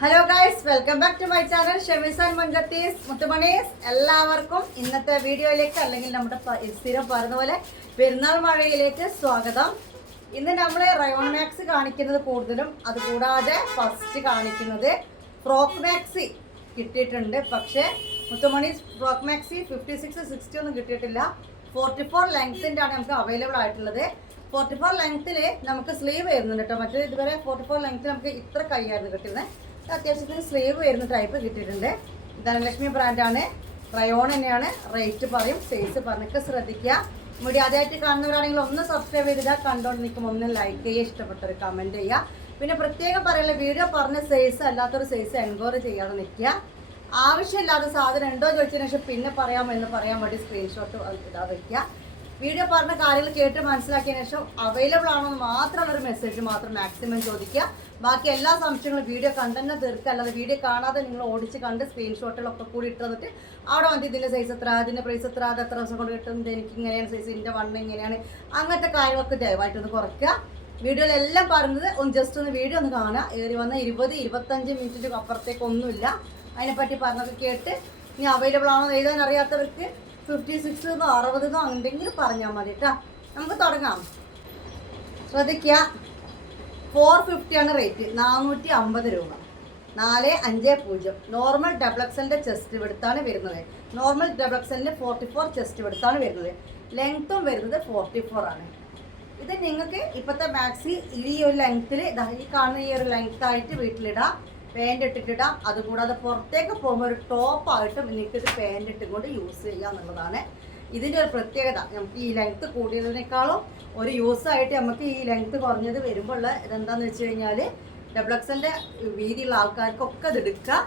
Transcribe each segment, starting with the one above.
Hello guys, welcome back to my channel ഷെമീസ് and മഞ്ചത്തീസ് മുത്തുമണീസ്. എല്ലാവർക്കും ഇന്നത്തെ വീഡിയോയിലേക്ക് അല്ലെങ്കിൽ നമ്മുടെ സ്ഥിരം പറഞ്ഞ പോലെ പെരുന്നാൾ മഴയിലേക്ക് സ്വാഗതം. ഇന്ന് നമ്മൾ റയോൺ മാക്സി കാണിക്കുന്നത് കൂടുതലും, അതുകൂടാതെ ഫസ്റ്റ് കാണിക്കുന്നത് ഫ്രോക്ക് മാക്സി കിട്ടിയിട്ടുണ്ട്. പക്ഷേ മുത്തുമണീസ് ഫ്രോക്ക് മാക്സി 56, 60 ഒന്നും കിട്ടിയിട്ടില്ല. 44 ലെങ്ത്തിൻ്റെ ആണ് നമുക്ക് അവൈലബിൾ ആയിട്ടുള്ളത്. 44 ലെങ്ത്തിൽ നമുക്ക് സ്ലീവ് വരുന്നുണ്ട് കേട്ടോ. മറ്റേ ഇതുവരെ 44 ലെങ്ത്തിൽ നമുക്ക് ഇത്ര കൈയായിരുന്നു കിട്ടുന്നത്. അത്യാവശ്യത്തിന് സ്ലീവ് വരുന്ന ടൈപ്പ് കിട്ടിയിട്ടുണ്ട്. ധനലക്ഷ്മി ബ്രാൻഡാണ്, റയോൺ തന്നെയാണ്. റേറ്റ് പറയും, സൈസ് പറഞ്ഞൊക്കെ ശ്രദ്ധിക്കുക. വീഡിയോ ആദ്യമായിട്ട് കാണുന്നവരാണെങ്കിൽ ഒന്ന് സബ്സ്ക്രൈബ് ചെയ്തിട്ട് കണ്ടുകൊണ്ട് നിൽക്കുമ്പോൾ ഒന്ന് ലൈക്ക് ചെയ്യുക, ഇഷ്ടപ്പെട്ടൊരു കമൻറ്റ് ചെയ്യുക. പിന്നെ പ്രത്യേകം പറയില്ല, വീഡിയോ പറഞ്ഞ സൈസ് അല്ലാത്തൊരു സൈസ് എൻക്വയറി ചെയ്യാതെ നിൽക്കുക. ആവശ്യമില്ലാത്ത സാധനം ഉണ്ടോ ചോദിച്ചതിന് ശേഷം പിന്നെ പറയാമെന്ന് പറയാൻ വേണ്ടി സ്ക്രീൻഷോട്ട് ഇടാതെ വയ്ക്കുക. വീഡിയോ പറഞ്ഞ കാര്യങ്ങൾ കേട്ട് മനസ്സിലാക്കിയതിനു ശേഷം അവൈലബിൾ ആണോ എന്ന് മാത്രമുള്ള ഒരു മെസ്സേജ് മാത്രം മാക്സിമം ചോദിക്കുക. ബാക്കി എല്ലാ സംശയങ്ങളും വീഡിയോ കണ്ടന്നെ തീർക്കുക. അല്ലാതെ വീഡിയോ കാണാതെ നിങ്ങൾ ഓടിച്ച് കണ്ട് സ്ക്രീൻഷോട്ടുകളൊക്കെ കൂടി ഇട്ട് തന്നിട്ട് അവിടെ വന്നിട്ട് ഇതിൻ്റെ സൈസ് എത്ര, ഇതിൻ്റെ പ്രൈസ് എത്ര, അത് എത്ര ദിവസം കൊണ്ട് കിട്ടുന്നത്, എനിക്ക് ഇങ്ങനെയാണ് സൈസ്, ഇതിൻ്റെ വണ്ണം ഇങ്ങനെയാണ്, അങ്ങനത്തെ കാര്യങ്ങളൊക്കെ ദയവായിട്ടൊന്ന് കുറയ്ക്കുക. വീഡിയോയിലെല്ലാം പറഞ്ഞത് ഒന്ന് ജസ്റ്റ് ഒന്ന് വീഡിയോ ഒന്ന് കാണുക. ഏറി വന്ന 20-25 മിനിറ്റിൻ്റെ അപ്പുറത്തേക്കൊന്നുമില്ല. അതിനെപ്പറ്റി പറഞ്ഞൊക്കെ കേട്ട് ഇനി അവൈലബിൾ ആണോ എഴുതാൻ അറിയാത്തവർക്ക് 56 60 എന്തെങ്കിലും പറഞ്ഞാൽ മതി കേട്ടോ. നമുക്ക് തുടങ്ങാം. ശ്രദ്ധിക്കുക, 450 ആണ് റേറ്റ്, 450 രൂപ, 450. നോർമൽ ഡബിൾ എക്സലിൻ്റെ ചെസ്റ്റ് വെടുത്താണ് വരുന്നത്. നോർമൽ ഡബിൾ എക്സലിൻ്റെ 44 ചെസ്റ്റ് വെടുത്താണ് വരുന്നത്. ലെങ്ത്തും വരുന്നത് 44 ആണ്. ഇത് നിങ്ങൾക്ക് ഇപ്പോഴത്തെ മാക്സി ഈ ഒരു ലെങ്ത്തിൽ, ഈ കാണുന്ന ഈ ഒരു ലെങ്ത്തായിട്ട് വീട്ടിലിടാം, പാൻറ് ഇട്ടിട്ടിടാം. അതുകൂടാതെ പുറത്തേക്ക് പോകുമ്പോൾ ഒരു ടോപ്പായിട്ടും എനിക്കൊരു പാൻറ് ഇട്ടുകൊണ്ട് യൂസ് ചെയ്യുക എന്നുള്ളതാണ് ഇതിൻ്റെ ഒരു പ്രത്യേകത. നമുക്ക് ഈ ലെങ്ത്ത് കൂടിയതിനേക്കാളും ഒരു യൂസായിട്ട് നമുക്ക് ഈ ലെങ്ത്ത് കുറഞ്ഞത് വരുമ്പോൾ ഇതെന്താണെന്ന് വെച്ച് കഴിഞ്ഞാൽ ഡബിൾ എക്സലിൻ്റെ വീതിയുള്ള ആൾക്കാർക്കൊക്കെ ഇത് എടുക്കുക.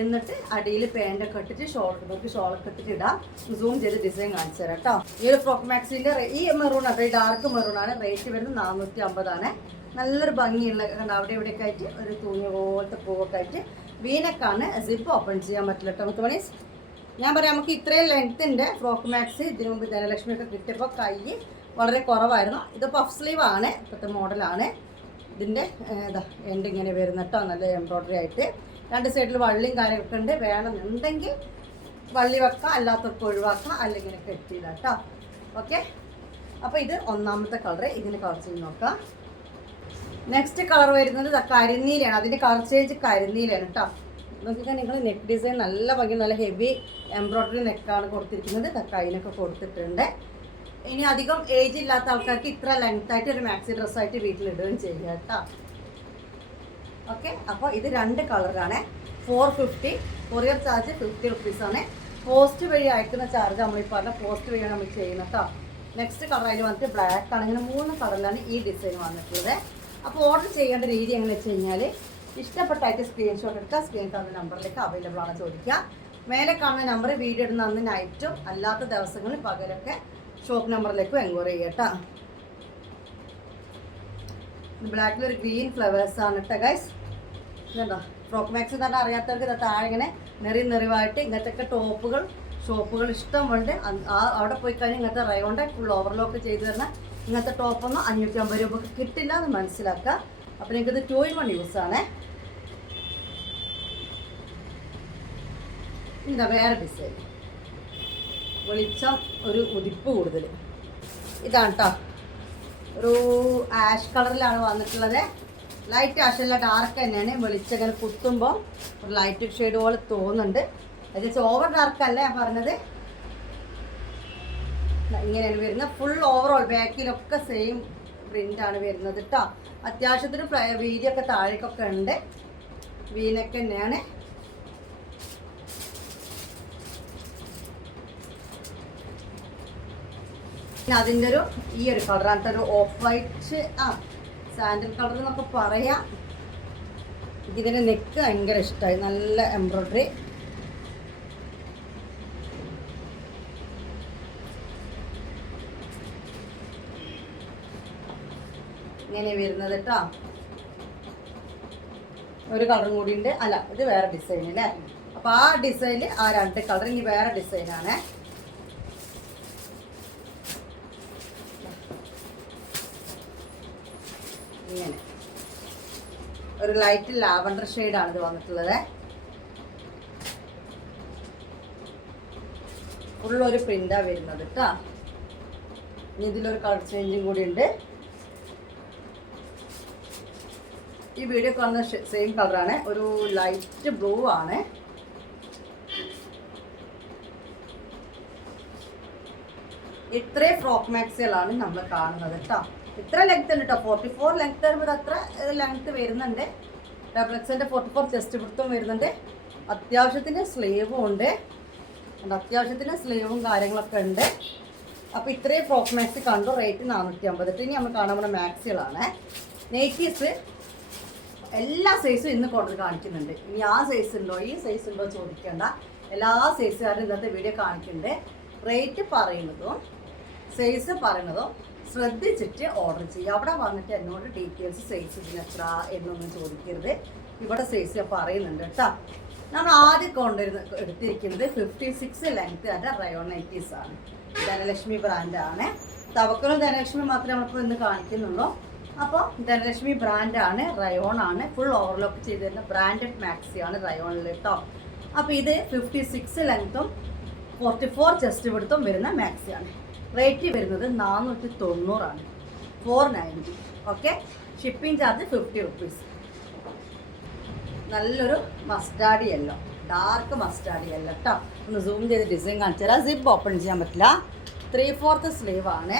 എന്നിട്ട് അടിയിൽ പാൻറ്റൊക്കെ ഇട്ടിട്ട് നമുക്ക് ഷോളൊക്കെ ഇട്ടിട്ട് ഇടാം. സൂം ചെയ്ത് ഡിസൈൻ കാണിച്ചു തരാം കേട്ടോ. ഈ ഒരു ഫ്രോക്ക് മാക്സിൻ്റെ ഈ മെറൂൺ ആണ്, ഡാർക്ക് മെറൂൺ ആണ്. റേറ്റ് വരുന്നത് 450 ആണ്. നല്ലൊരു ഭംഗിയുള്ള കണ്ട അവിടെ ഇവിടെയൊക്കെ ആയിട്ട് ഒരു തൂങ്ങിയ പോലത്തെ പൂവൊക്കെ ആയിട്ട്. വീനക്കാണ്, സിപ്പ് ഓപ്പൺ ചെയ്യാൻ പറ്റില്ല കേട്ടോ. മുത്തുമണീസ് ഞാൻ പറയാം, നമുക്ക് ഇത്രയും ലെങ്ത്തിൻ്റെ ഫ്രോക്ക് മാക്സി ഇതിനു മുമ്പ് ധനലക്ഷ്മിയൊക്കെ കിട്ടിയപ്പോൾ കൈ വളരെ കുറവായിരുന്നു. ഇത് പഫ് സ്ലീവ് ആണ്, ഇപ്പോഴത്തെ മോഡലാണ്. ഇതിൻ്റെ എൻഡ് ഇങ്ങനെ വരുന്ന കേട്ടോ, നല്ല എംബ്രോയ്ഡറി ആയിട്ട്. രണ്ട് സൈഡിൽ വള്ളിയും കാര്യമൊക്കെ ഉണ്ട്. വേണമെന്നുണ്ടെങ്കിൽ വള്ളി വെക്കാം, അല്ലാത്തവർക്ക് ഒഴിവാക്കാം, അല്ലെങ്കിൽ ഇങ്ങനെ കെട്ടിയില്ല കേട്ടോ. ഓക്കെ, അപ്പോൾ ഇത് ഒന്നാമത്തെ കളറ്. ഇതിന് കളർ ചെയ്ത് നോക്കാം. നെക്സ്റ്റ് കളർ വരുന്നത് കരിനീലാണ്. അതിൻ്റെ കളർ ചേഞ്ച് കരിനീലാണ് കേട്ടോ. നോക്കിക്കാൻ നിങ്ങൾ നെക്ക് ഡിസൈൻ നല്ല ഭംഗി, നല്ല ഹെവി എംബ്രോയ്ഡറി നെക്കാണ് കൊടുത്തിരിക്കുന്നത്. കൈനൊക്കെ കൊടുത്തിട്ടുണ്ട്. ഇനി അധികം ഏജ് ഇല്ലാത്ത ആൾക്കാർക്ക് ഇത്ര ലെങ്ത്തായിട്ട് ഒരു മാക്സി ഡ്രസ്സായിട്ട് വീട്ടിലിടുകയും ചെയ്യുക കേട്ടോ. ഓക്കെ, അപ്പോൾ ഇത് രണ്ട് കളറാണ്. 450. കൊറിയർ ചാർജ് 50 റുപ്പീസാണ്. പോസ്റ്റ് വഴി അയക്കുന്ന ചാർജ് നമ്മൾ ഈ പറഞ്ഞ പോസ്റ്റ് വഴിയാണ് നമ്മൾ ചെയ്യുന്നത് കേട്ടോ. നെക്സ്റ്റ് കളർ അതിൽ വന്നിട്ട് ബ്ലാക്ക് ആണ്. ഇങ്ങനെ 3 കളറിലാണ് ഈ ഡിസൈൻ വന്നിട്ടുള്ളത്. അപ്പോൾ ഓർഡർ ചെയ്യേണ്ട രീതി എങ്ങനെ വെച്ച് കഴിഞ്ഞാൽ ഇഷ്ടപ്പെട്ടായിട്ട് സ്ക്രീൻഷോട്ട് എടുക്കുക. സ്ക്രീൻ കാണുന്ന നമ്പറിലേക്ക് അവൈലബിൾ ആണ് ചോദിക്കുക. മേലെ കാണുന്ന നമ്പർ വീഡിയോ ഇടുന്ന അന്ന് നൈറ്റും അല്ലാത്ത ദിവസങ്ങളിൽ പകലൊക്കെ ഷോപ്പ് നമ്പറിലേക്കും എൻക്വയറി ചെയ്യുക കേട്ടോ. ബ്ലാക്കിലൊരു ഗ്രീൻ ഫ്ലവേഴ്സാണ് കേട്ടോ ഗൈസ്. ഇതുണ്ടോ ഫ്രോക്ക് മാക്സി എന്ന് പറഞ്ഞാൽ അറിയാത്തവർക്ക് താഴെ ഇങ്ങനെ നിറവായിട്ട് ഇങ്ങനത്തെ ഷോപ്പുകൾ ഇഷ്ടമുണ്ട്. അവിടെ പോയി കഴിഞ്ഞാൽ ഇങ്ങനത്തെ റയോണ്ട് ഫുൾ ഓവർലോക്ക് ചെയ്ത് തരുന്ന ഇങ്ങനത്തെ ടോപ്പൊന്നും 550 രൂപക്ക് കിട്ടില്ല എന്ന് മനസ്സിലാക്കുക. അപ്പോൾ നിങ്ങൾക്കിത് 2-in-1 യൂസാണ്. എന്താ വേറെ ഡിസൈൻ, വെളിച്ചം ഒരു ഉദിപ്പ് കൂടുതൽ. ഇതാണ് കേട്ടോ, ഒരു ആഷ് കളറിലാണ് വന്നിട്ടുള്ളത്. ലൈറ്റ് ആഷ് അല്ല, ഡാർക്ക് തന്നെയാണ്. വെളിച്ചം ഇങ്ങനെ കുത്തുമ്പോൾ ഒരു ലൈറ്റ് ഷെയ്ഡ് പോലെ തോന്നുന്നുണ്ട്. അത് ഓവർ ഡാർക്ക് അല്ല ഞാൻ പറഞ്ഞത്. ഇങ്ങനെയാണ് വരുന്നത്. ഫുൾ ഓവറോൾ ബാക്കിലൊക്കെ സെയിം പ്രിൻ്റാണ് വരുന്നത് കേട്ടോ. അത്യാവശ്യത്തിന് വീതിയൊക്കെ താഴേക്കൊക്കെ ഉണ്ട്. വീനൊക്കെ തന്നെയാണ്. പിന്നെ അതിൻ്റെ ഈ ഒരു കളർ അങ്ങനത്തെ ഒരു ഓഫ് വൈറ്റ് സാൻഡൽ കളർ എന്നൊക്കെ പറയാം. ഇതിൻ്റെ നെക്ക് ഭയങ്കര ഇഷ്ടമായി, നല്ല എംബ്രോയ്ഡറി. ഇങ്ങനെ വരുന്നത് കേട്ടോ. ഒരു കളറും കൂടി ഉണ്ട്. അല്ല, ഇത് വേറെ ഡിസൈൻ അല്ലേ. അപ്പോൾ ആ ഡിസൈനിൽ ആ 2 കളർ ഇനി വേറെ ഡിസൈനാണ്. ഇങ്ങനെ ഒരു ലൈറ്റ് ലാവൻഡർ ഷെയ്ഡാണ് ഇത് വന്നിട്ടുള്ളത്. ഫുള്ളൊരു പ്രിൻ്റാണ് വരുന്നത് കേട്ടോ. ഇനി ഇതിലൊരു കളർ ചേഞ്ചും കൂടി ഉണ്ട്. ഈ വീഡിയോ കാണുന്ന സെയിം കളറാണ്, ഒരു ലൈറ്റ് ബ്ലൂ ആണ്. ഇത്രയും ഫ്രോക്ക് മാക്സികളാണ് നമ്മൾ കാണുന്നത് കേട്ടോ. ഇത്ര ലെങ്ത് ഉണ്ട് കേട്ടോ, 44 ലെങ്ത് വരുമ്പോൾ അത്ര ലെങ്ത് വരുന്നുണ്ട്. ഡബിൾ എക്സലിൻ്റെ 44 ചെസ്റ്റ് വിഡ്ത്തും വരുന്നുണ്ട്. അത്യാവശ്യത്തിന് സ്ലീവും ഉണ്ട്, അത്യാവശ്യത്തിന് സ്ലീവും കാര്യങ്ങളൊക്കെ ഉണ്ട്. അപ്പോൾ ഇത്രയും ഫ്രോക്ക് മാക്സി കണ്ടു. റേറ്റ് 450. ഇനി നമ്മൾ കാണാൻ പോകുന്ന മാക്സികളാണ്. നൈറ്റീസ് എല്ലാ സൈസും ഇന്ന് കൂടുതൽ കാണിക്കുന്നുണ്ട്. ഇനി ആ സൈസ് ഉണ്ടോ ഈ സൈസ് ഉണ്ടോ ചോദിക്കേണ്ട, എല്ലാ സൈസുകാരും ഇന്നത്തെ വീഡിയോ കാണിക്കുന്നുണ്ട്. റേറ്റ് പറയുന്നതും സൈസ് പറയുന്നതും ശ്രദ്ധിച്ചിട്ട് ഓർഡർ ചെയ്യുക. അവിടെ വന്നിട്ട് എന്നോട് ഡീറ്റെയിൽസ് സൈസ് ഇതിന് എത്ര എന്നൊന്നും ചോദിക്കരുത്. ഇവിടെ സൈസ് പറയുന്നുണ്ട് കേട്ടോ. നമ്മൾ ആദ്യം എടുത്തിരിക്കുന്നത് 56 ലെങ്ത് ആയിട്ട് റയോൺ നൈറ്റീസ് ആണ്. ധനലക്ഷ്മി ബ്രാൻഡാണ്. തവക്കലും ധനലക്ഷ്മി മാത്രമേ നമ്മളിപ്പോൾ ഇന്ന് കാണിക്കുന്നുള്ളൂ. അപ്പോൾ ധനലക്ഷ്മി ബ്രാൻഡാണ്, റയോൺ ആണ്. ഫുൾ ഓവർലോക്ക് ചെയ്ത് തരുന്ന ബ്രാൻഡഡ് മാക്സിയാണ് റയോണിൽ കേട്ടോ. അപ്പോൾ ഇത് 56 ലെങ്ത്തും 44 ചെസ്റ്റ് വിഡ്ത്തും വരുന്ന മാക്സിയാണ്. റേറ്റ് വരുന്നത് 490 ആണ്, 490. ഓക്കെ. Shipping charge 50 rupees. നല്ലൊരു mustard yellow, dark mustard yellow കേട്ടോ. ഒന്ന് സൂം ചെയ്ത് ഡിസൈൻ കാണിച്ചു തരാം. സിപ്പ് ഓപ്പൺ ചെയ്യാൻ പറ്റില്ല. 3/4 സ്ലീവ് ആണ്.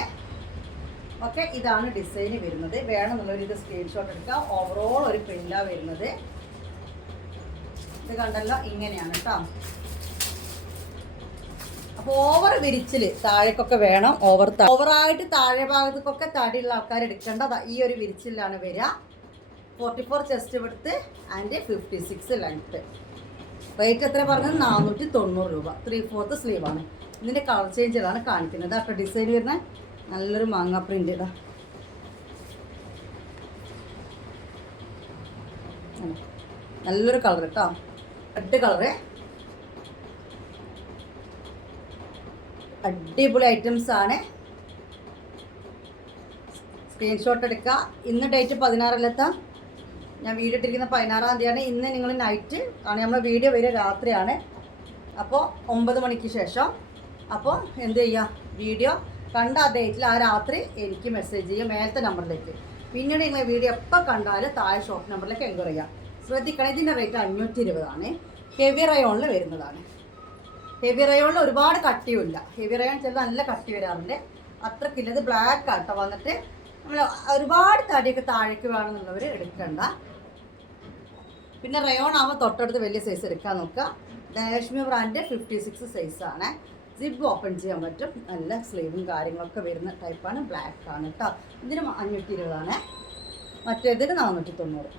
ഓക്കെ. ഇതാണ് ഡിസൈന് വരുന്നത്. വേണമെന്നുള്ളൊരു ഇത് സ്ക്രീൻഷോട്ട് എടുക്കുക. ഓവറോൾ ഒരു പ്രിൻ്റാണ് വരുന്നത്. ഇത് കണ്ടല്ലോ, ഇങ്ങനെയാണ് കേട്ടോ. അപ്പോൾ ഓവർ വിരിച്ചിൽ താഴേക്കൊക്കെ വേണം. ഓവറായിട്ട് താഴെ ഭാഗത്തേക്കൊക്കെ തടിയുള്ള ആൾക്കാർ എടുക്കേണ്ട ഈ ഒരു വിരിച്ചിലാണ് വരിക. 44 chest width and 56 length. Rate എത്ര പറഞ്ഞത്? 490 രൂപ. 3/4 സ്ലീവാണ്. ഇതിൻ്റെ കളർ ചേഞ്ചിലാണ് കാണിക്കുന്നത്. അപ്പോൾ ഡിസൈൻ വരുന്ന നല്ലൊരു മാങ്ങ പ്രിൻ്റ് ഇതാ. നല്ലൊരു കളർ കേട്ടോ, റെഡ് കളറ്. അടിപൊളി ഐറ്റംസ് ആണ്. സ്ക്രീൻഷോട്ട് എടുക്കുക. ഇന്ന് ഡേറ്റ് 16 ഞാൻ വീഡിയോ ഇട്ടിരിക്കുന്ന 16-ാം തീയതിയാണ്. ഇന്ന് നിങ്ങൾ നൈറ്റ് ആണ്, നമ്മൾ വീഡിയോ വരെ രാത്രിയാണ്. അപ്പോൾ 9 മണിക്ക് ശേഷം. അപ്പോൾ എന്ത് ചെയ്യുക, വീഡിയോ കണ്ട ആ ഡേറ്റിൽ ആ രാത്രി എനിക്ക് മെസ്സേജ് ചെയ്യുക മേലത്തെ നമ്പറിലേക്ക്. പിന്നീട് നിങ്ങൾ വീഡിയോ എപ്പോൾ കണ്ടാലും താഴെ ഷോപ്പ് നമ്പറിലേക്ക് എൻക്വയറി ചെയ്യാം. ശ്രദ്ധിക്കണം, ഇതിൻ്റെ റേറ്റ് 520 ആണ്. ഹെവി റയോണിൽ വരുന്നതാണ്. ഹെവി റയോണിൽ ഒരുപാട് കട്ടിയുമില്ല. ഹെവി റയോൺ ചില നല്ല കട്ടി വരാറുണ്ട്, അത്രക്കില്ല. ഇത് ബ്ലാക്ക് ആട്ടോ വന്നിട്ട്. നമ്മൾ ഒരുപാട് തടിയൊക്കെ താഴേക്ക് വേണമെന്നുള്ളവർ എടുക്കണ്ട. പിന്നെ റയോൺ ആകുമ്പോൾ തൊട്ടടുത്ത് വലിയ സൈസ് എടുക്കാൻ നോക്കുക. ധനലക്ഷ്മി ബ്രാൻഡ് 56 സൈസാണ്. സിപ്പ് ഓപ്പൺ ചെയ്യാൻ പറ്റും. നല്ല സ്ലീവും കാര്യങ്ങളൊക്കെ വരുന്ന ടൈപ്പാണ്. ബ്ലാക്ക് ആണ് കേട്ടോ. ഇതിന് 520 ആണ്. മറ്റേതിന് 490.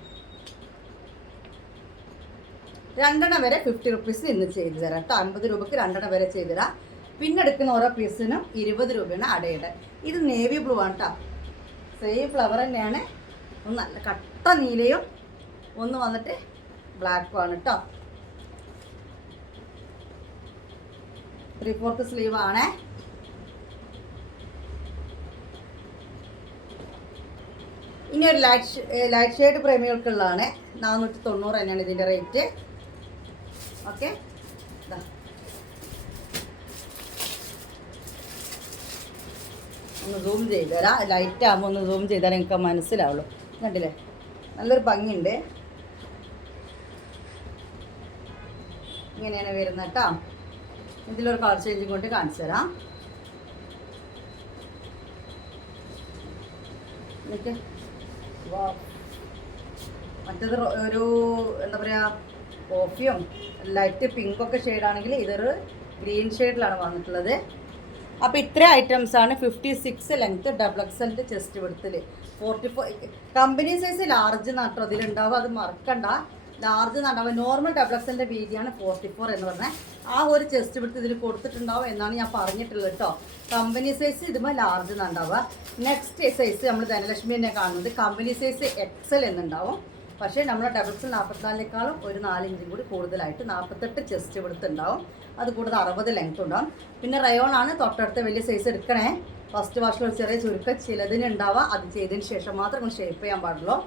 2 വരെ 50 റുപ്പീസ് ഇന്ന് ചെയ്ത് തരാം കേട്ടോ. 50 രൂപയ്ക്ക് 2 വരെ ചെയ്ത് തരാം. പിന്നെ എടുക്കുന്ന ഓരോ പീസിനും 20 രൂപയാണ് അടയുടെ. ഇത് നേവി ബ്ലൂ ആണ് കേട്ടോ. സെയിം ഫ്ലവർ തന്നെയാണ്. ഒന്ന് നല്ല കട്ട നീലയും ഒന്ന് വന്നിട്ട് ബ്ലാക്കും ആണ് കേട്ടോ. 3/4 സ്ലീവ് ആണ്. ഇനി ഒരു ലൈറ്റ് ഷെയ്ഡ് പ്രേമികൾക്കുള്ളതാണ്. 490 തന്നെയാണ് ഇതിൻ്റെ റേറ്റ്. ഓക്കെ. ഒന്ന് സൂം ചെയ്ത് തരാം. ലൈറ്റ് ആകുമ്പോൾ ഒന്ന് സൂം ചെയ്താൽ നിങ്ങൾക്ക് മനസ്സിലാവുള്ളൂ. കണ്ടില്ലേ, നല്ലൊരു ഭംഗിയുണ്ട്. ഇങ്ങനെയാണ് വരുന്നത് കേട്ടോ. ഇതിലൊരു കളർ ചേഞ്ചും കൊണ്ട് കാണിച്ചു തരാം. എന്നിട്ട് മറ്റേത് ഒരു എന്താ പറയുക, കോഫിയും ലൈറ്റ് പിങ്കൊക്കെ ഷെയ്ഡാണെങ്കിൽ ഇതൊരു ഗ്രീൻ ഷെയ്ഡിലാണ് വന്നിട്ടുള്ളത്. അപ്പോൾ ഇത്ര ഐറ്റംസാണ്. 56 ലെങ്ത്ത്, ഡബിൾ എക്സലിൻ്റെ ചെസ്റ്റ് വിഡ്ത്തിൽ, 44 കമ്പനി സൈസ് ലാർജ് നട്ടോ അതിലുണ്ടാവും, അത് മറക്കണ്ട. ലാർജ് നണ്ടാവും. നോർമൽ ഡബിൾ എക്സലിൻ്റെ വീതിയാണ് 44 എന്ന് പറഞ്ഞാൽ. ആ ഒരു ചെസ്റ്റ് വിഡ്ത്ത് ഇതിൽ കൊടുത്തിട്ടുണ്ടാവും എന്നാണ് ഞാൻ പറഞ്ഞിട്ടുള്ളത് കേട്ടോ. കമ്പനി സൈസ് ഇതുമ്പോൾ ലാർജ് നണ്ടാവുക. നെക്സ്റ്റ് സൈസ് നമ്മൾ ധനലക്ഷ്മി തന്നെ കാണുന്നത് കമ്പനി സൈസ് എക്സൽ എന്നുണ്ടാവും. പക്ഷേ നമ്മുടെ ഡബിൾ എക്സൽ 44-നെക്കാളും ഒരു 4 ഇഞ്ചും കൂടി കൂടുതലായിട്ട് 48 ചെസ്റ്റ് വിഡ്ത്ത് ഉണ്ടാവും. അത് കൂടുതൽ 60 ലെങ്ത് ഉണ്ടാവും. പിന്നെ റയോൺ ആണ് തൊട്ടടുത്ത് വലിയ സൈസ് എടുക്കണേ. ഫസ്റ്റ് വാഷിൽ ഒരു ചെറിയ ചുരുക്കം ചിലതിന് ഉണ്ടാവുക. അത് ചെയ്തതിന് ശേഷം മാത്രം നമ്മൾ ഷേപ്പ് ചെയ്യാൻ പാടുള്ളൂ.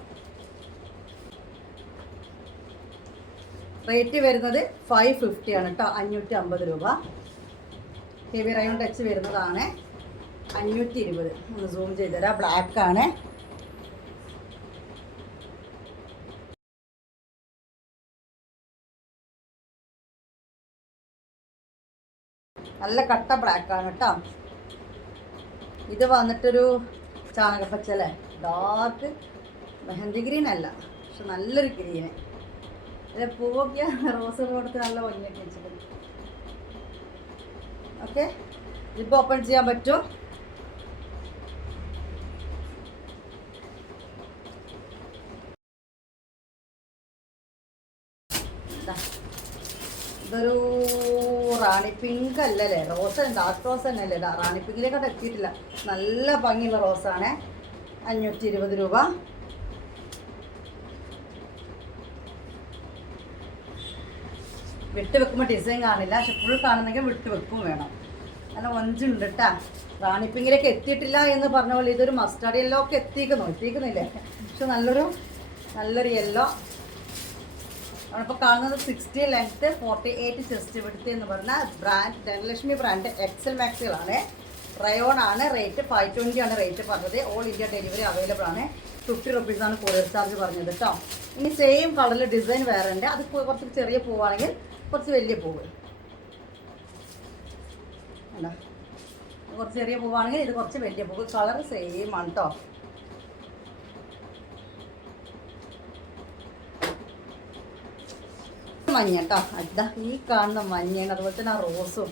റേറ്റ് വരുന്നത് 550 ആണ് കേട്ടോ, 550 രൂപ. ഹെവി റയോൺ ടച്ച് വരുന്നതാണ്. 520. ഒന്ന് സൂം ചെയ്ത് തരാം. ബ്ലാക്ക് ആണ്. നല്ല കട്ട ബ്ലാക്ക് ആണ് കേട്ടോ. ഇത് വന്നിട്ടൊരു ചാണകപ്പച്ച അല്ലേ, ഡാർക്ക് മെഹന്തി ഗ്രീൻ അല്ല, പക്ഷെ നല്ലൊരു ഗ്രീന്. ഇതിലെ പൂവൊക്കെ റോസ് കൊടുത്ത് നല്ല ഭംഗിയൊക്കെ വെച്ചിട്ടുണ്ട്. ഓക്കെ, ഇതിപ്പോൾ ഓപ്പൺ ചെയ്യാൻ പറ്റും. ഇതൊരു റാണി പിങ്ക് അല്ലല്ലേ, റോസ് ഡാർക്ക് റോസ് തന്നെ അല്ലേ, റാണി പിങ്കിലേക്കോട്ട് എത്തിയിട്ടില്ല. നല്ല ഭംഗിയുള്ള റോസാണ്. 520 രൂപ. വിട്ട് വെക്കുമ്പോൾ ഡിസൈൻ കാണില്ല, പക്ഷെ ഫുൾ കാണുന്നെങ്കിൽ വിട്ട് വെക്കും വേണം. നല്ല ഒഞ്ചുണ്ട് കേട്ടാ. റാണി പിങ്കിലേക്ക് എത്തിയിട്ടില്ല എന്ന് പറഞ്ഞ പോലെ ഇതൊരു മസ്റ്റാർഡ് യെല്ലോ ഒക്കെ എത്തിക്കുന്നില്ലേ, പക്ഷെ നല്ലൊരു യെല്ലോ. നമ്മളിപ്പോൾ കാണുന്നത് 60 ലെങ്ത്ത് 48 ചെസ്റ്റ് വിടുത്ത് എന്ന് പറഞ്ഞ ബ്രാൻഡ് ധനലക്ഷ്മി ബ്രാൻഡ് എക്സൽ മാക്സികളാണ്. റയോൺ ആണ്. റേറ്റ് 520 ആണ് റേറ്റ് പറഞ്ഞത്. ഓൾ ഇന്ത്യ ഡെലിവറി അവൈലബിൾ ആണ്. 50 റുപ്പീസാണ് കൊറിയർ ചാർജ് പറഞ്ഞത് കേട്ടോ. ഇനി സെയിം കളറിൽ ഡിസൈൻ വേറെ ഉണ്ട്. അത് കുറച്ച് ചെറിയ പൂവാണെങ്കിൽ കുറച്ച് വലിയ പൂവ് അല്ല, കുറച്ച് ചെറിയ പൂവാണെങ്കിൽ ഇത് കുറച്ച് വലിയ പൂവ്. കളർ സെയിം ആണ് കേട്ടോ. മഞ്ഞ കേട്ടോ. അതാ ഈ കാണുന്ന മഞ്ഞയാണ്. അതുപോലെ തന്നെ ആ റോസും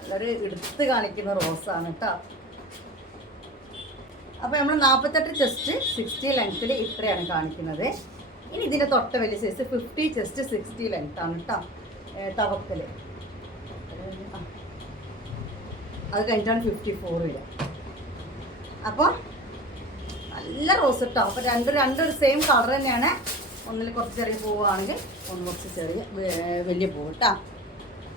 നല്ലൊരു എടുത്ത് കാണിക്കുന്ന റോസാണ് കേട്ടോ. അപ്പോൾ നമ്മൾ 48 ചെസ്റ്റ് 60 ലെങ്ത്തിൽ ഇത്രയാണ് കാണിക്കുന്നത്. ഇനി ഇതിൻ്റെ തൊട്ട വലിയ സൈസ് 50 ചെസ്റ്റ് 60 ലെങ്ത്താണ് കേട്ടോ. തവക്കൽ അത് കഴിഞ്ഞിട്ടാണ് 54 വരിക. അപ്പോൾ നല്ല റോസ് കേട്ടോ. അപ്പോൾ രണ്ടും സെയിം കളർ തന്നെയാണ്. ഒന്നിൽ കുറച്ച് ചെറിയ പൂവാണെങ്കിൽ ഒന്ന് കുറച്ച് വലിയ പൂവ് കേട്ടോ.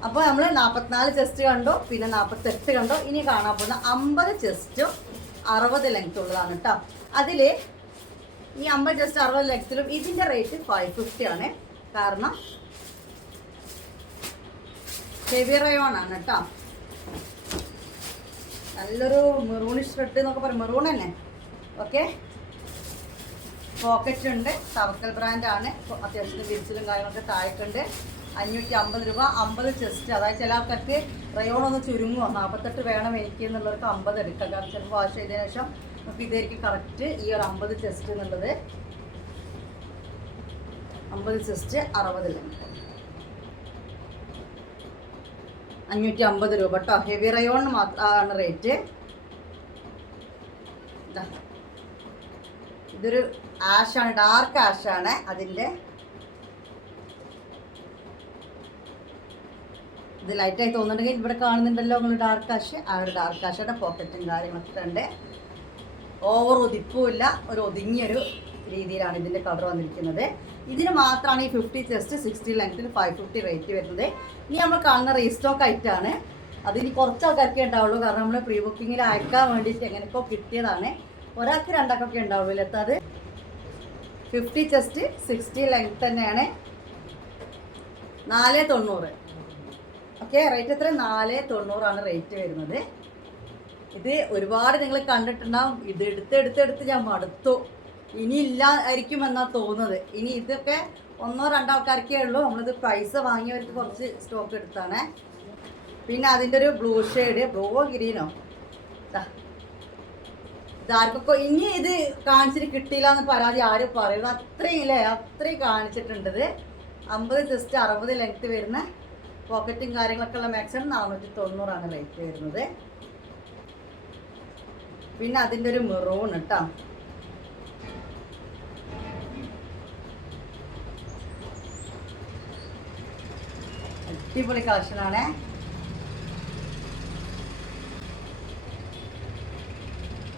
അപ്പോൾ നമ്മൾ 44 ചെസ്റ്റ് കണ്ടു, പിന്നെ 48 കണ്ടു. ഇനി കാണാൻ പോകുന്ന 50 ചെസ്റ്റും 60 ലെങ്ത് ഉള്ളതാണ് കേട്ടോ. അതിൽ ഈ 50 ചെസ്റ്റ് 60 ലെങ്ത്തിലും ഇതിൻ്റെ റേറ്റ് 550 ആണ്. കാരണം ഹെവി റയോൺ ആണ് കേട്ടോ. നല്ലൊരു മെറൂണിഷ് റെഡ് എന്നൊക്കെ പറയും, മെറൂൺ തന്നെ. ഓക്കെ, പോക്കറ്റ് ഉണ്ട്. തവക്കൽ ബ്രാൻഡാണ്. അത്യാവശ്യത്തിന് വിരിച്ചിലും കാര്യങ്ങളൊക്കെ താഴെക്കുണ്ട്. 550 രൂപ. 50 ചെസ്റ്റ്. അതായത് ചില ആൾക്കാർക്ക് റയോൺ ഒന്ന് ചുരുങ്ങുമോ, 48 വേണം എനിക്ക് എന്നുള്ളവർക്ക് 50 എടുക്കാം. കാരണം ചിലപ്പോൾ വാഷ് ചെയ്തതിനു ശേഷം നമുക്ക് ഇതായിരിക്കും കറക്റ്റ് ഈ ഒരു 50 ചെസ്റ്റ് എന്നുള്ളത്. 50 ചെസ്റ്റ് 60 ലെങ്ത് 550 രൂപ കേട്ടോ. ഹെവി റയോൺ മാത്രമാണ് റേറ്റ്. ഇതൊരു ആഷാണ്, ഡാർക്ക് ആഷാണ്. അതിൻ്റെ ഇത് ലൈറ്റായി തോന്നുന്നുണ്ടെങ്കിൽ ഇവിടെ കാണുന്നുണ്ടല്ലോ നിങ്ങൾ ഡാർക്ക് ആഷ്. ആ ഒരു ഡാർക്ക് ആഷയുടെ പോക്കറ്റും കാര്യങ്ങളൊക്കെ ഉണ്ട്. ഓവർ ഒതിപ്പുമില്ല, ഒരു ഒതുങ്ങിയൊരു രീതിയിലാണ് ഇതിൻ്റെ കളർ വന്നിരിക്കുന്നത്. ഇതിന് മാത്രമാണ് ഈ 50 ചെസ്റ്റ് 60 ലെങ്ത്തിൽ 550 റേറ്റ് വരുന്നത്. ഇനി നമ്മൾ കാണുന്ന റീസ്റ്റോക്ക് ഐറ്റാണ്. അതിനി കുറച്ച് ആൾക്കാർക്കേ ഉണ്ടാവുള്ളൂ. കാരണം നമ്മൾ പ്രീ ബുക്കിങ്ങിൽ അയക്കാൻ വേണ്ടിയിട്ട് എങ്ങനെയൊക്കെ കിട്ടിയതാണ്. ഒരാൾക്ക് രണ്ടാൾക്കൊക്കെ ഉണ്ടാവുള്ളൂ. അത് 50 ചെസ്റ്റ് 60 ലെങ്ത് തന്നെയാണ്. 490. ഓക്കെ, റേറ്റ് എത്ര? 490 റേറ്റ് വരുന്നത്. ഇത് ഒരുപാട് നിങ്ങൾ കണ്ടിട്ടുണ്ടാവും. ഇത് എടുത്ത് ഞാൻ മടുത്തു. ഇനി ഇല്ല ആയിരിക്കും എന്നാണ് തോന്നുന്നത്. ഇനി ഇതൊക്കെ 1-2 ആൾക്കാർക്കേ ഉള്ളൂ. നമ്മളിത് പൈസ വാങ്ങിയവർക്ക് കുറച്ച് സ്റ്റോക്ക് എടുത്താണ്. പിന്നെ അതിൻ്റെ ഒരു ബ്ലൂ ഷെയ്ഡ്, ബ്ലൂവോ ഗ്രീനോ, ഇതാർക്കൊക്കെ ഇനി ഇത് കാണിച്ചിട്ട് കിട്ടിയില്ല എന്ന് പരാതി ആരും പറയുന്നു. അത്രയും കാണിച്ചിട്ടുണ്ട്. 50 ചെസ്റ്റ് 60 ലെങ്ത്ത് വരുന്ന പോക്കറ്റും കാര്യങ്ങളൊക്കെ ഉള്ള മാക്സിമം 490 റേറ്റ് വരുന്നത്. പിന്നെ അതിൻ്റെ ഒരു മെറൂൺ കേട്ടോ. അടിപൊളി കളക്ഷനാണ്.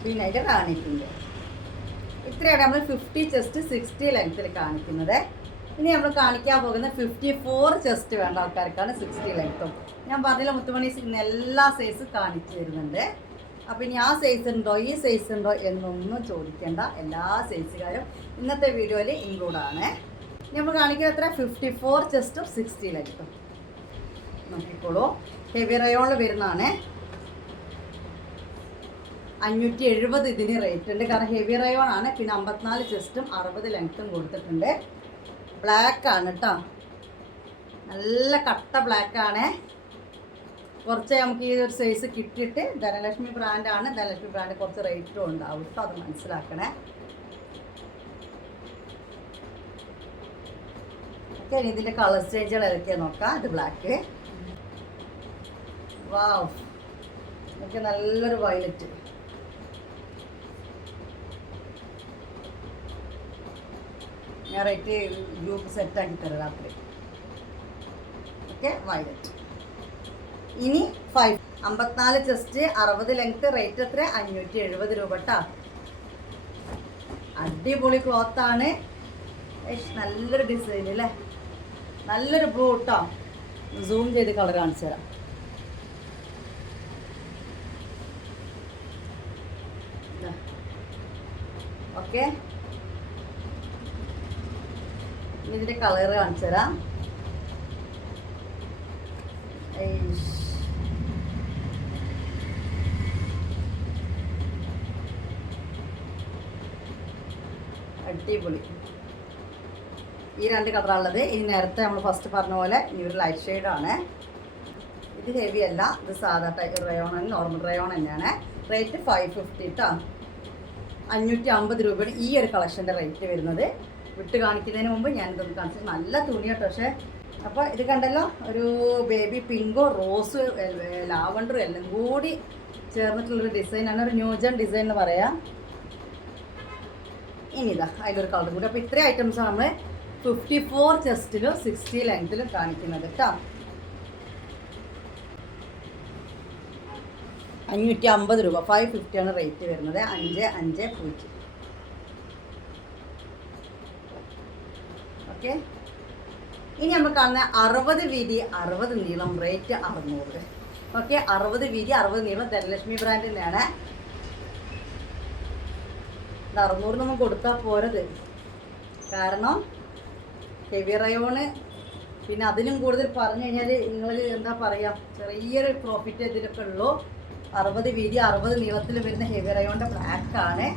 പിന്നെ അതിൻ്റെ കാണിക്കുന്നുണ്ട്. ഇത്രയാണ് നമ്മൾ 50 ചെസ്റ്റ് 60 ലെങ്ത്തിൽ കാണിക്കുന്നത്. ഇനി നമ്മൾ കാണിക്കാൻ പോകുന്ന 54 ചെസ്റ്റ് വേണ്ട ആൾക്കാർക്കാണ് 60 ലെങ്ത്തും. ഞാൻ പറഞ്ഞില്ല മുത്തുമണി എല്ലാ സൈസ് കാണിച്ചു തരുന്നുണ്ട്. അപ്പോൾ ഇനി ആ സൈസ് ഉണ്ടോ ഈ സൈസ് ഉണ്ടോ എന്നൊന്നും ചോദിക്കേണ്ട. എല്ലാ സൈസുകാരും ഇന്നത്തെ വീഡിയോയിൽ ഇൻക്ലൂഡാണ്. നമ്മൾ കാണിക്കുന്നത് എത്ര 54 ചെസ്റ്റും 60 ലെങ്ത്തും. നോക്കിക്കോളൂ, ഹെവി റയോണിൽ വരുന്നതാണ്. 570 ഇതിന് റേറ്റ് ഉണ്ട്, കാരണം ഹെവി റയോൺ ആണ്. പിന്നെ 54 ചെസ്റ്റും 60 ലെങ്ത്തും കൊടുത്തിട്ടുണ്ട്. ബ്ലാക്ക് ആണ് കേട്ടോ, നല്ല കട്ട ബ്ലാക്ക് ആണ്. കുറച്ച് നമുക്ക് ഈ ഒരു സൈസ് കിട്ടിയിട്ട് ധനലക്ഷ്മി ബ്രാൻഡാണ്. ധനലക്ഷ്മി ബ്രാൻഡ് കുറച്ച് റേറ്റും ഉണ്ടാവും കേട്ടോ, അത് മനസ്സിലാക്കണേ. ഓക്കെ, ഇനി ഇതിൻ്റെ കളർ ചേഞ്ചുകൾ ഏതൊക്കെയാണ് നോക്കാം. ഇത് ബ്ലാക്ക്, വാവ്, ഓക്കെ, നല്ലൊരു വയലറ്റ്, ഞാൻ റേറ്റ് ഗ്രൂപ്പ് സെറ്റാക്കി തരാം രാത്രി. Okay, violet. ഇനി 54 ചെസ്റ്റ് 60 ലെങ്ത്ത്, റേറ്റ് എത്ര 570 രൂപ കേട്ടോ. അടിപൊളി ക്ലോത്താണ്, നല്ലൊരു ഡിസൈൻ അല്ലേ, നല്ലൊരു ബ്ലൂ കേട്ടോ. സൂം ചെയ്ത് കളർ കാണിച്ചു തരാം. ഓക്കെ, ഇതിൻ്റെ കളർ കാണിച്ചു തരാം. അടിപൊളി, ഈ 2 കളറാണുള്ളത്. ഈ നേരത്തെ നമ്മൾ ഫസ്റ്റ് പറഞ്ഞ പോലെ ഈ ഒരു ലൈറ്റ് ഷെയ്ഡാണ്. ഇത് ഹെവി അല്ല, ഇത് സാധാ ടൈപ്പ് റയോൺ ആണ്, നോർമൽ റയോൺ തന്നെയാണ്. റേറ്റ് 550 കേട്ടോ. 550 രൂപയാണ് ഈ ഒരു കളക്ഷൻ്റെ റേറ്റ് വരുന്നത്. വിട്ട് കാണിക്കുന്നതിന് മുമ്പ് ഞാനിതൊന്ന് കാണിച്ചത് നല്ല തുണിയാട്ടോ. പക്ഷേ അപ്പോൾ ഇത് കണ്ടല്ലോ, ഒരു ബേബി പിങ്കോ റോസ് ലാവണ്ടറും എല്ലാം കൂടി ചേർന്നിട്ടുള്ളൊരു ഡിസൈനാണ്, ഒരു ന്യൂജൻ ഡിസൈൻ എന്ന് പറയാം. ഇനിതാ അതിലൊരു കളർ കൂടി. അപ്പോൾ ഇത്രയും ഐറ്റംസാണ് നമ്മൾ 54 ചെസ്റ്റിലും 60 ലെങ്ത്തിലും കാണിക്കുന്നത് കേട്ടോ. 550 രൂപ, 550 ആണ് റേറ്റ് വരുന്നത്. 550. ഓക്കെ, ഇനി നമ്മൾ കാണുന്ന 60 വീതി 60 നീളം, റേറ്റ് 600. ഓക്കെ, 60 വീതി 60 നീളം ധനലക്ഷ്മി ബ്രാൻഡ് തന്നെയാണ്. 600 നമ്മൾ കൊടുത്താൽ പോരത്, കാരണം ഹെവി റയോണ്. പിന്നെ അതിലും കൂടുതൽ പറഞ്ഞു കഴിഞ്ഞാൽ നിങ്ങൾ എന്താ പറയുക, ചെറിയൊരു പ്രോഫിറ്റ് ഇതിലൊക്കെ ഉള്ളൂ. 60 വീതി 60 നീളത്തിൽ വരുന്ന ഹെവി റയോണിൻ്റെ ബ്ലാക്കാണ്.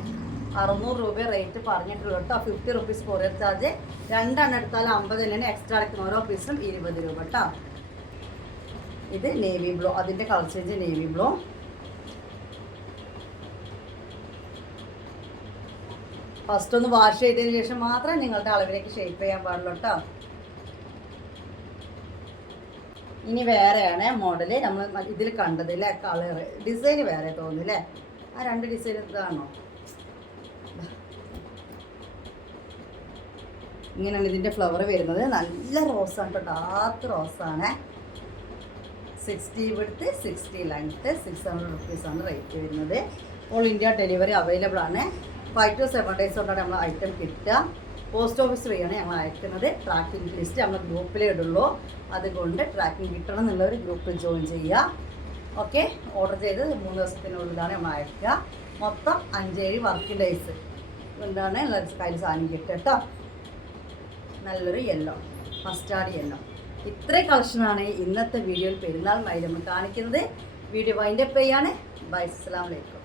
600 രൂപ റേറ്റ് പറഞ്ഞിട്ടുള്ളൂ കേട്ടോ. 50 റുപ്പീസ് കൊറിയർ ചാർജ്. 2 എണ്ണം എടുത്താൽ 50 തന്നെയാണ്. എക്സ്ട്രാ അടയ്ക്കുന്ന ഓരോ പീസും 20 രൂപ കേട്ടോ. ഇത് നേവി ബ്ലൂ, അതിൻ്റെ colour change navy blue. First ഒന്ന് വാഷ് ചെയ്തതിന് ശേഷം മാത്രമേ നിങ്ങളുടെ അളവിലേക്ക് ഷേപ്പ് ചെയ്യാൻ പാടുള്ളൂ കേട്ടോ. ഇനി വേറെയാണ് മോഡല്, നമ്മൾ ഇതിൽ കണ്ടത് അല്ലേ, കളർ ഡിസൈൻ വേറെ തോന്നുന്നില്ലേ. ആ 2 ഡിസൈൻ ഇതാണോ? ഇങ്ങനെയാണ് ഇതിൻ്റെ ഫ്ലവർ വരുന്നത്. നല്ല റോസാണ് കേട്ടോ, ഡാർക്ക് റോസാണ്. 60 വിഡ്ത്ത് 60 ലെങ്ത്ത്, 600 റുപ്പീസാണ് റേറ്റ് വരുന്നത്. ഓൾ ഇന്ത്യ ഡെലിവറി അവൈലബിൾ ആണ്. 5 to 7 days കൊണ്ടാണ് നമ്മൾ ഐറ്റം കിട്ടുക. പോസ്റ്റ് ഓഫീസ് വഴിയാണ് ഞങ്ങൾ അയക്കുന്നത്. ട്രാക്കിംഗ് ലിസ്റ്റ് നമ്മൾ ഗ്രൂപ്പിലേ ഇടുള്ളൂ. അതുകൊണ്ട് ട്രാക്കിംഗ് കിട്ടണം എന്നുള്ളവർ ഗ്രൂപ്പിൽ ജോയിൻ ചെയ്യുക. ഓക്കെ, ഓർഡർ ചെയ്ത് 3 ദിവസത്തിനുള്ളിലാണ് നമ്മൾ അയക്കുക. മൊത്തം 5-7 വർക്കിംഗ് ഡേയ്സ് എന്താണ് കയ്യിൽ സാധനം കിട്ടുക കേട്ടോ. നല്ലൊരു യെല്ലോ, മസ്റ്റാർഡ് യെല്ലോ. ഇത്രയും കളക്ഷനാണ് ഇന്നത്തെ വീഡിയോയിൽ പെരുന്നാൾ നമ്മൾ കാണിക്കുന്നത്. വീഡിയോ വൈൻഡപ്പ് ചെയ്യാണ്. ബൈ, അസ്സലാമു അലൈക്കും.